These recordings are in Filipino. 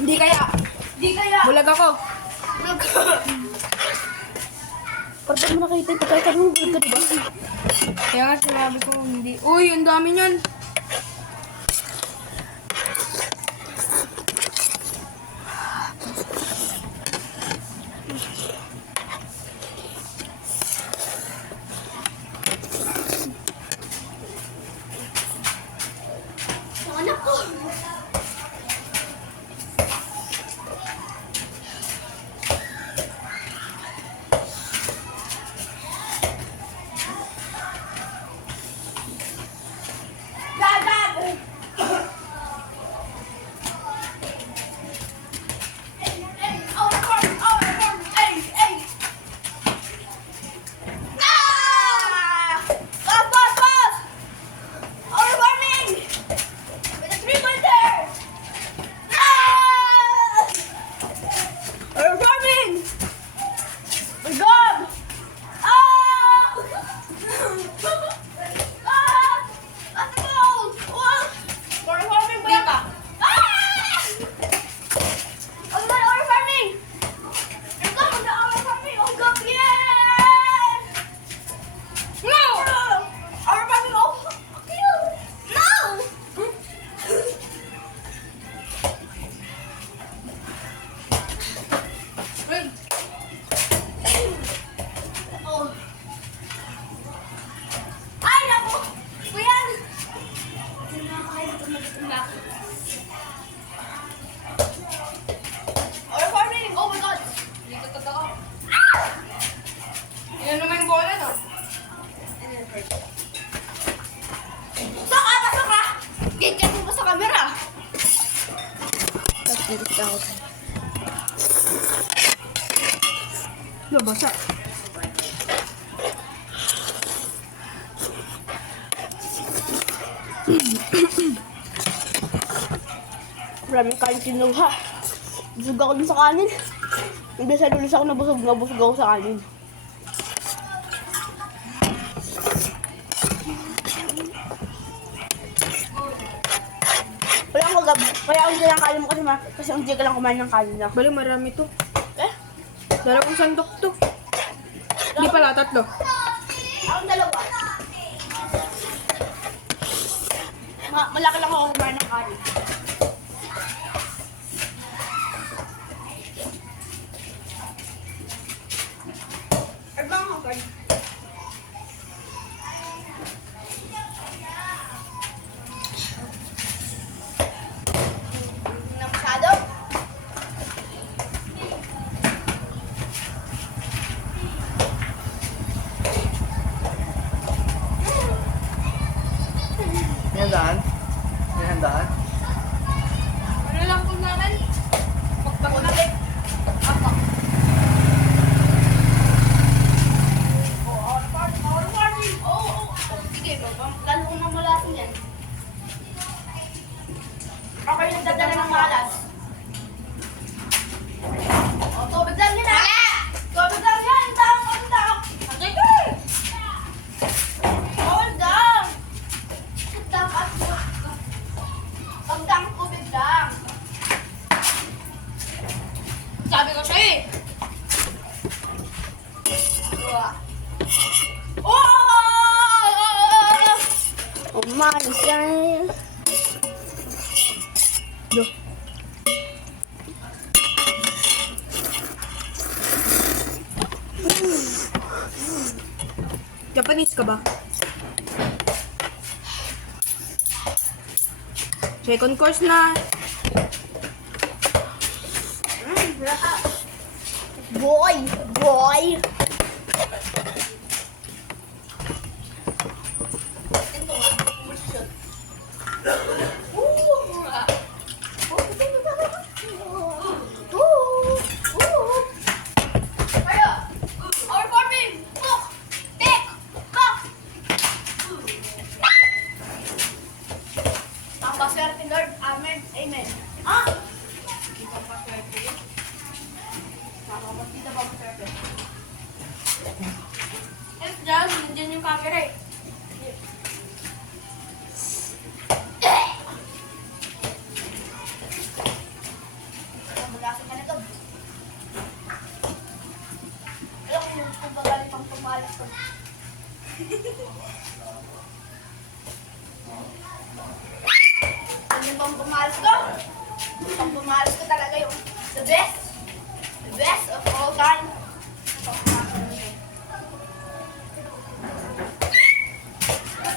Hindi kaya. Bulag ako. Pagkat mo nakita yung pagkakarong bulag ka, diba? Kaya nga sinabi ko hindi. Uy, ang dami niyan. Anak ko! Nabasa. Maraming kain kinuha. Busog ako dun sa kanin. Hindi sa lulis ako nabusog ako sa kanin. Kaya ang lang kanin mo kasi hindi ka lang kumain ng kanin na. Bali, marami to. Eh? Dalawang sandok to. Hindi pala, tatlo. Akong dalawa. Malaki lang ako kumain ng kanin. Arbang ako kanin. Handaan? May handaan? Ano lang po naman? Pagtango na. Apa. Sige, lalo kong mamalasin yan. Ako yung nagdadala ng malas. Tubig lang yan ha! Tubig lang yan! Hold down! Hold down! Pagdang tubig lang. Sabi ko siya eh. Oh my God. Do. Japanese ka ba? Second course na. Boy. Our farming! yung camera eh. Malaki ka na to. Alam ko kung magaling pang pumalas ko. Ano bang pumalas ko? Pang pumalas ko talaga yung the best. The best of all time.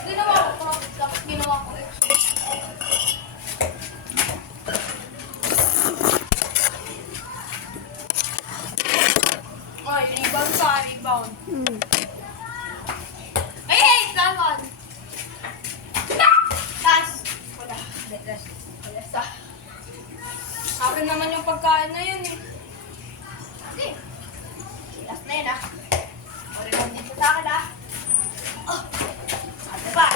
Ginawa ko. Tapos ginawa ko. Ay, rebound ka, rebound. Hey, laban! Tas! Wala. Wala. Akin naman yung pagkain na yun eh. Sige. Last na yun ah. Wala lang dito sa akin ah. Oh. Ano ba?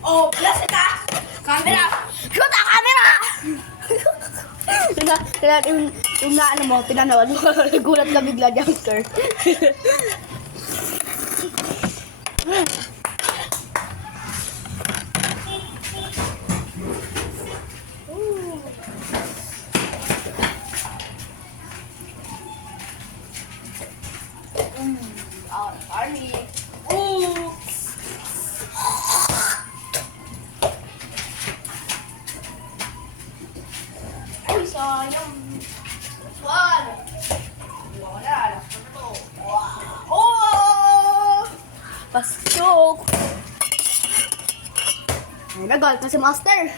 Oh, plus ito ah. Camera! Shoot ah, camera! yung na ano mo, pinanood mo, gulat ka bigla, jumper. Army. Ooh! Ay, sayang. One. Wala, alas ko na to. Wow. Oh! Pasok. Ay, nagalit na si Master.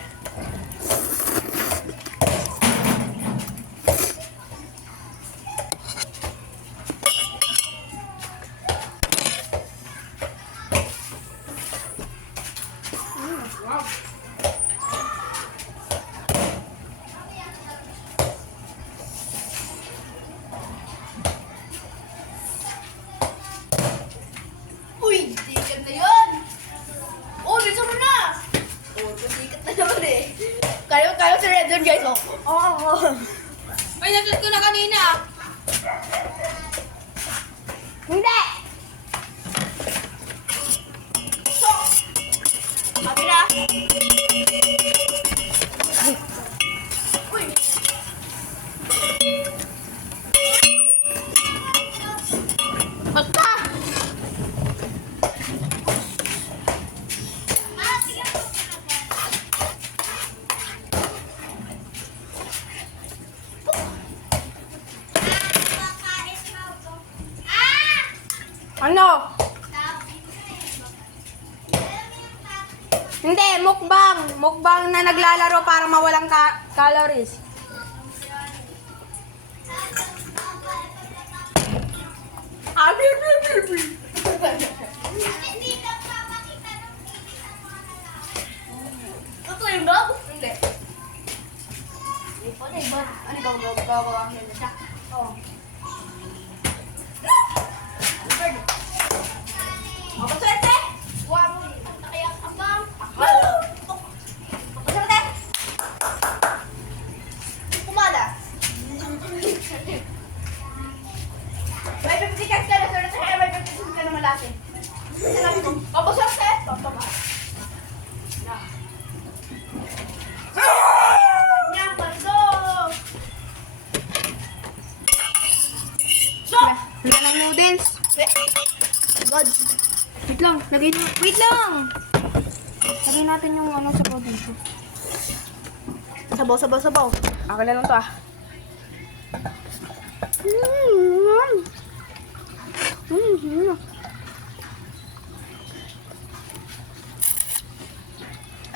Uy, sikat na yun! Oh, bisa mo na! Oh, sikat na naman eh. Kayo si Red Zone, guys, oh. Oo. Ay, nasunod ko na kanina. Hindi! So, sabi na. Uy! Basta! Ano? Hindi, mukbang. Mukbang na naglalaro para mawalang calories. Ito yung dog? Hindi. Hindi po, iba. Ano gagawa nila siya? Oo. Mapaswerte! Buwan mo. Kaya abang. Mapaswerte! Kumala. May 50 cash ka na, swerte kaya may 50 cash ka na malaki. Mapaswerte! Pagpapa. Nyang pasok! Stop! Wala ng noodles. God. Wait lang. Wait lang! Lagay natin yung ano sa dito. Sabaw. Akin na lang to ah.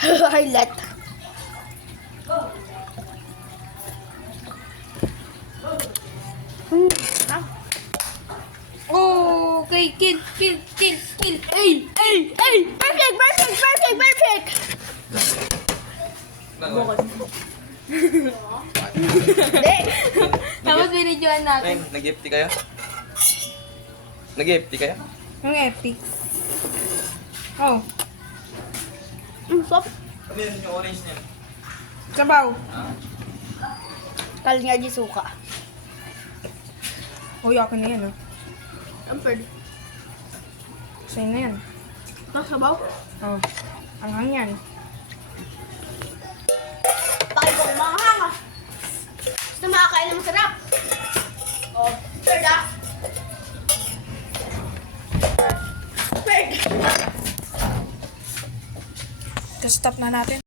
Highlight. Oh, okay. Kill. Ay! Perfect! Hindi. Tapos binidyoan natin. Neng, nag-FT kayo? Nag-FT kayo? Yung epic. Oh, Stop. Ano yun yung orange niya? sabaw. Kal nga di suka. Oh, yakin na yan, oh. Ang pwede. Sa'yo na yan. Masabaw? Oh. Anghang yan. Pakibong manghang ah. Gusto makakain ng masarap. Oh, third ah. Third. Stop na natin.